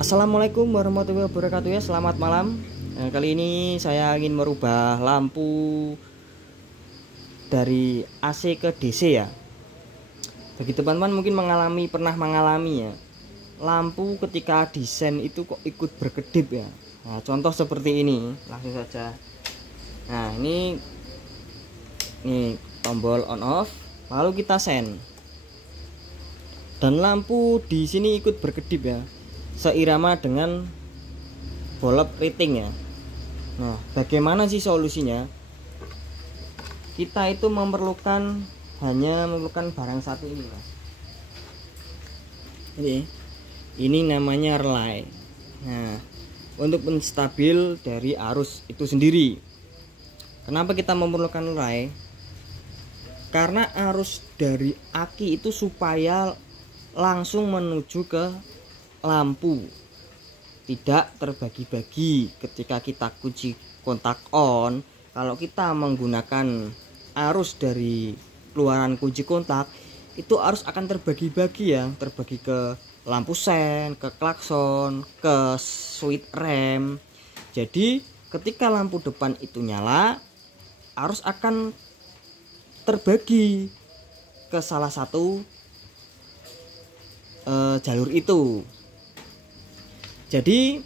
Assalamualaikum warahmatullahi wabarakatuh ya. Selamat malam. Kali ini saya ingin merubah lampu dari AC ke DC ya. Bagi teman-teman mungkin pernah mengalami ya, lampu ketika desain itu kok ikut berkedip ya. Nah, contoh seperti ini, langsung saja. Nah, ini tombol on off, lalu kita sen. Dan lampu di sini ikut berkedip ya, seirama dengan bolop rating ya. Nah, bagaimana sih solusinya? Kita itu hanya memerlukan barang satu ini, Mas. Ini namanya relay. Nah, untuk menstabil dari arus itu sendiri. Kenapa kita memerlukan relay? Karena arus dari aki itu supaya langsung menuju ke lampu, tidak terbagi-bagi ketika kita kunci kontak on. Kalau kita menggunakan arus dari keluaran kunci kontak, itu arus akan terbagi-bagi ya, terbagi ke lampu sen, ke klakson, ke switch rem. Jadi ketika lampu depan itu nyala, arus akan terbagi ke salah satu jalur itu. Jadi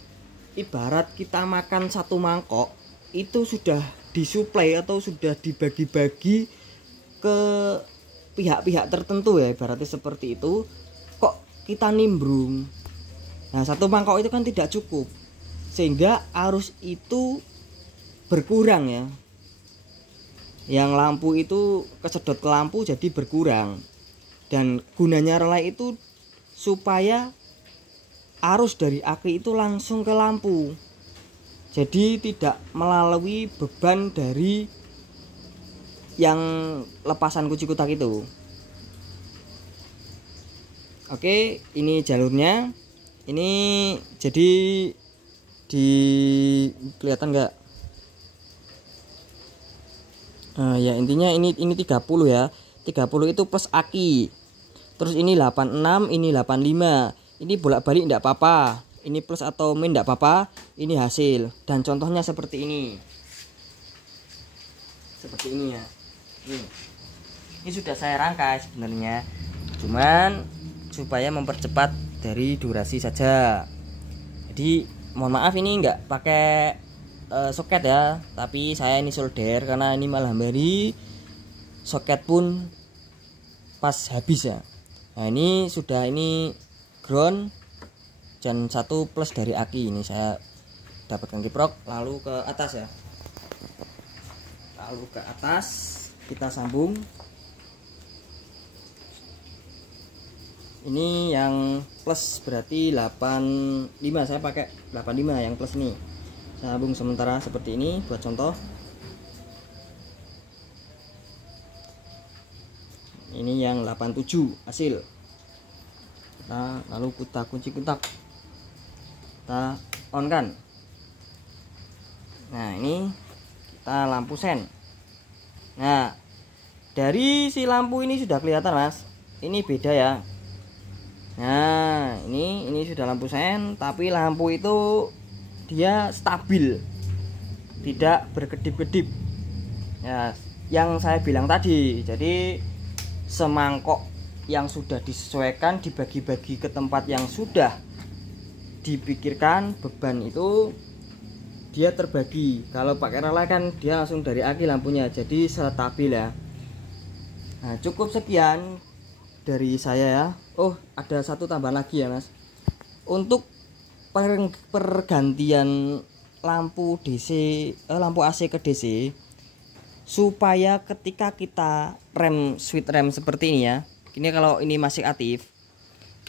ibarat kita makan satu mangkok itu sudah disuplai atau sudah dibagi-bagi ke pihak-pihak tertentu ya, ibaratnya seperti itu. Kok kita nimbrung? Nah, satu mangkok itu kan tidak cukup, sehingga arus itu berkurang ya. Yang lampu itu kesedot ke lampu jadi berkurang. Dan gunanya relay itu supaya arus dari aki itu langsung ke lampu, jadi tidak melalui beban dari yang lepasan kunci kontak itu. Oke, ini jalurnya. Ini jadi kelihatan nggak? Ya intinya ini 30 ya. 30 itu plus aki. Terus ini 86, ini 85. Ini bolak-balik enggak apa-apa. Ini plus atau min enggak apa-apa. Ini hasil. Dan contohnya seperti ini. Seperti ini ya. Ini sudah saya rangkai sebenarnya. Cuman supaya mempercepat dari durasi saja. Jadi mohon maaf ini enggak pakai soket ya, tapi saya ini solder karena ini malam hari soket pun pas habis ya. Nah, ini sudah ground dan satu plus dari aki. Ini saya dapatkan kiprok, lalu ke atas ya. Lalu ke atas kita sambung. Ini yang plus berarti 85, saya pakai 85 yang plus ini. Saya sambung sementara seperti ini buat contoh. Ini yang 87 hasil. Nah, lalu kita kunci kontak, kita on kan. Nah, ini kita lampu sen. Nah, dari si lampu ini sudah kelihatan Mas, ini beda ya. Nah, ini sudah lampu sen, tapi lampu itu dia stabil, tidak berkedip-kedip ya, yang saya bilang tadi. Jadi semangkok yang sudah disesuaikan dibagi-bagi ke tempat yang sudah dipikirkan, beban itu dia terbagi. Kalau pakai relay kan dia langsung dari aki lampunya, jadi stabil ya. Nah, cukup sekian dari saya ya. Oh, ada satu tambahan lagi ya Mas. Untuk pergantian lampu DC, lampu AC ke DC, supaya ketika kita switch rem seperti ini ya, ini kalau ini masih aktif,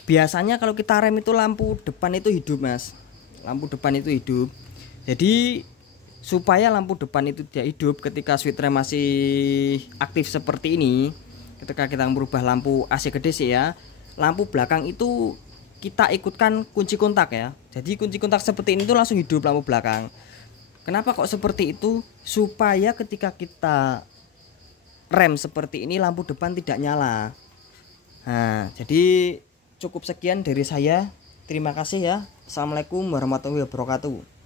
biasanya kalau kita rem itu lampu depan itu hidup Mas, lampu depan itu hidup. Jadi supaya lampu depan itu tidak hidup ketika switch rem masih aktif seperti ini, ketika kita merubah lampu AC ke DC ya, lampu belakang itu kita ikutkan kunci kontak ya. Jadi kunci kontak seperti ini tuh langsung hidup lampu belakang. Kenapa kok seperti itu? Supaya ketika kita rem seperti ini lampu depan tidak nyala. Nah, jadi cukup sekian dari saya. Terima kasih ya. Assalamualaikum warahmatullahi wabarakatuh.